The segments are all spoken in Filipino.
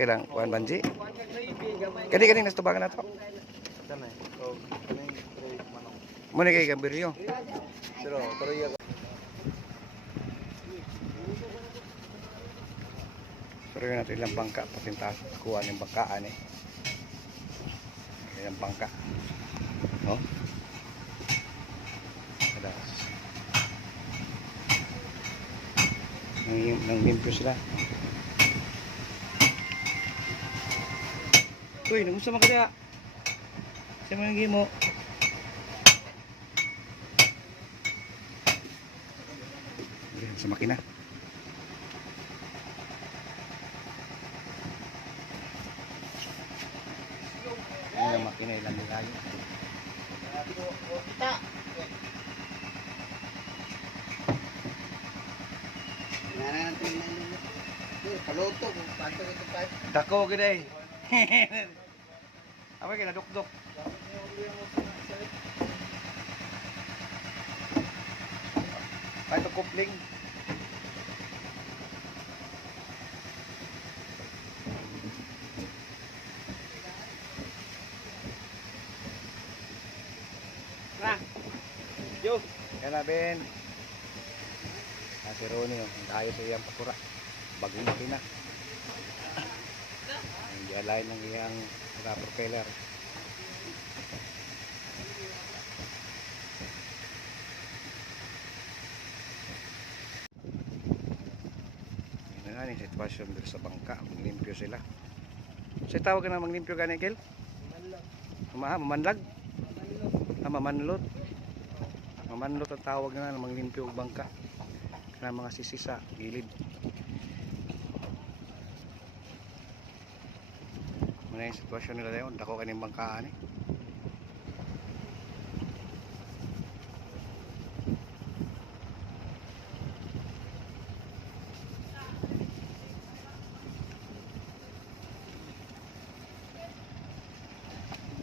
Ate lang, kuan banji. Kani nastubangan nato. Tanay. So, kaning trade manok. Mo ni kay gambiryo. Pero tuloy Pero natin ilang bangka patinta kuha ng bangkaan eh. Ilang bangka. No? Kadas. Nang limpyo sila. Uy, nangusa man kaya. Sa mga gimo. Ayan, sa makina. Ayan ang makina ilang nilayo. kita. Natin paluto kung paano ito pa. Dako gid ay. Apa kaya nadukdok. Ay to kupling. Ra. Yo. Kaya Ben. Si Ronnie, tayo sa iyang pakura. Bagong makina. Hindi alay ng iyang propeller. Yan nga ni sitwasyon dito sa bangka. Maglimpyo sila. Sa tawag ka na maglimpyo ka na, Gil? Mamanlag? Mamanlot. Mamanlot ang tawag na maglimpyo ang bangka. Na mga sisi sa gilid. Muna yung sitwasyon nila yun. Dako kaning bangkaan eh.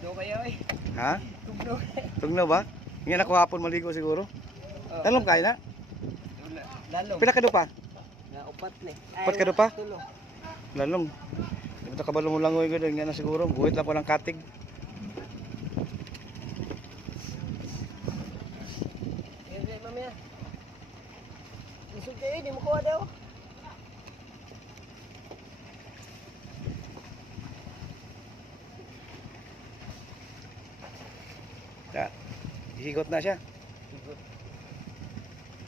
Do kayo eh. Ha? Tugno. Tugnaw ba? Ngayon ako hapon maligo siguro. Talong kayo na? Lalong. Pila ka pa? Na upat ni. Upat ka pa? Tulo. Lalong. Ito ka balong langoy ko nga na siguro. Buhit lang ko ng katig. Eh, mamaya. Isog kayo, di mo kuha daw. Ya. Higot na siya.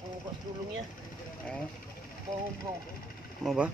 Ang ukas tulong niya. Ah, Mahugong. mo ba?